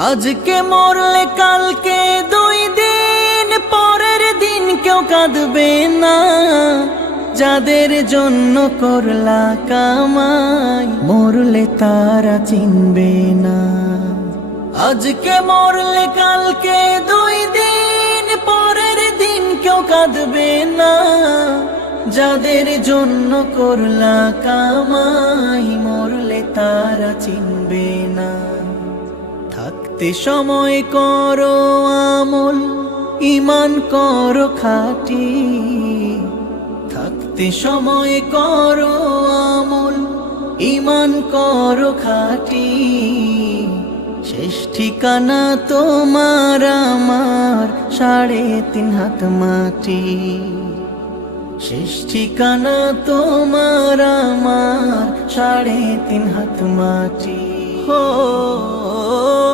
আজকে মরলে কালকে 2 দিন পরের দিন কেউ কাঁদবে না। যাদের জন্য করলা কামাই মরলে তারা চিনবে না। আজকে মরলে কালকে 2 দিন পরের দিন কেউ কাঁদবে না। যাদের জন্য করলা কামাই মরলে তারা চিনবে না। থাকতে সময় করো আমল, ঈমান করো খাঁটি। থাকতে সময় করো আমল, ঈমান করো খাঁটি। শেষ ঠিকানা তোমার আমার 3.5 হাত মাটি। শেষ ঠিকানা তোমার আমার 3.5 হাত মাটি।